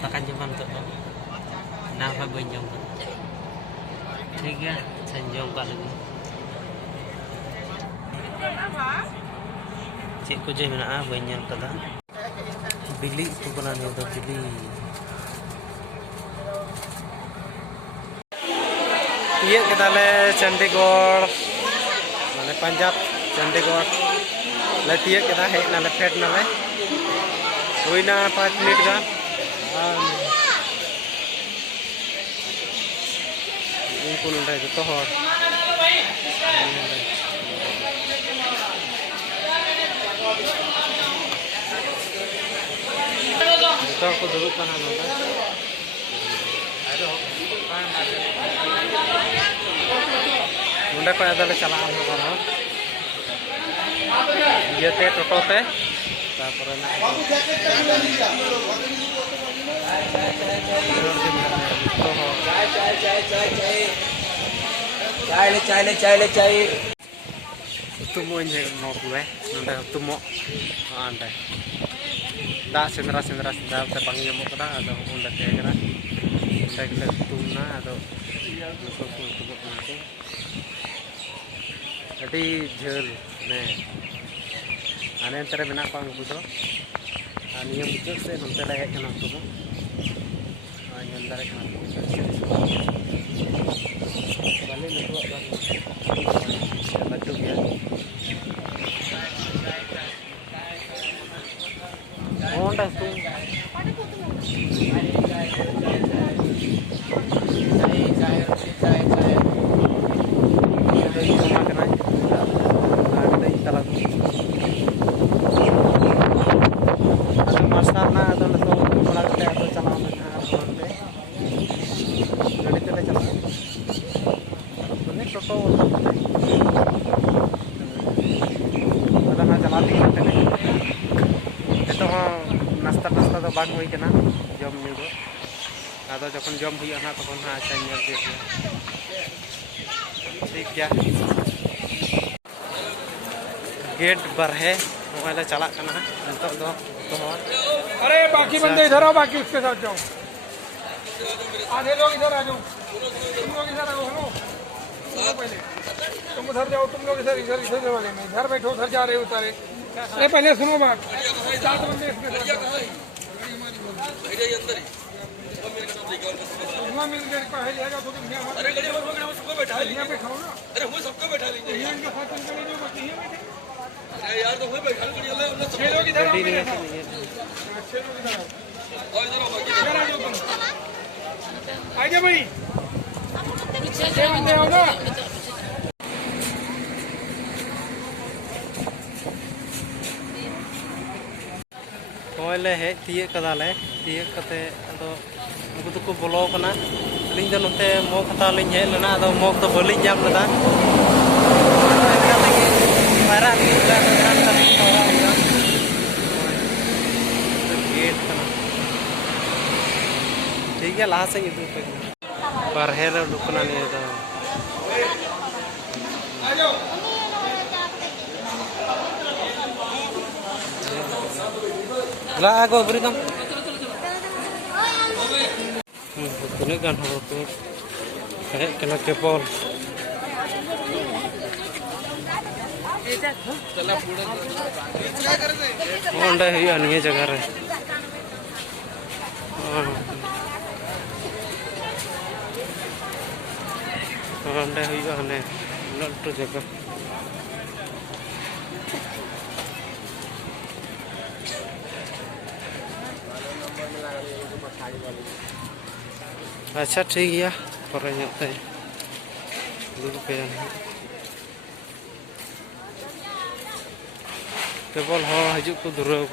Makan cuma untuk kenapa banyak tiga sanjung pak lagi cik ko jay mana banyak kada bili itu pernah udah bili iya kita le Chandigarh mana Punjab Chandigarh le tiap kita hek nale pet nale Wina 5 menit kan ini pun udah itu hor itu aku duduk kan nonton मुंडा को आदले चलान होगा ये ते टोटो पे तापर ना चाय तुमो इंजे note वे नोंडे तुमो आंडे दा सेंद्रा ते पांगी जमो कदा अदो उंडे ते करा उंडे तुमना अदो अभी झल ने आने अंतरे मेना पांग बुझो नियम मुझे से नंते लगे कना तुम आने अंदर कना वाले नटवा लड्डू गया ओंडा तुम नाश्ता तो बांग हुई कना जम न्यू दो आदो जखन जम हुई ना तखन हा अच्छा न्यल दे ठीक क्या गेट बरहे मोबाइल चला कना तो अरे बाकी बंदे इधर आओ बाकी उसके साथ जाओ आधे लोग इधर आ जाओ तुम लोग इधर आओ सुनो पहले तुम उधर जाओ तुम लोग इधर इधर इधर वाले में इधर बैठो उधर जा रहे हो सारे अरे पहले सुनो बात 7 बंदे इसके मिल गए पहले जाएगा तो अरे गड़ी में सबको बैठा लीजिए बैठाओ ना अरे वो सबको बैठा लीजिए इनके साथ चल जो बाकी है बैठे अरे यार तो वही बैठा गड़ी अल्लाह 6 लोग इधर आओ 6 लोग इधर आओ और इधर आओ बाकी इधर आ जाओ तुम आगे भाई 6 बंदे आओ ना कोयले है तीय कदाले तीय कते अदो उनको तो को बोलो कना लिंग दो नते मोक हता लिंग है लना अदो मोक तो बलिंग जाम लदा मारा गेट कना ठीक है लाहा से इदु पे बारहे रे लुकना ने तो आ जाओ ला आगो बरी दम तने गान हो तो है कना केपल चला पूरा ओंडे हिया निये जगह रे ओंडे हिया हने लट्टू जगह अच्छा ठीक है पर केवल हजू को धुराव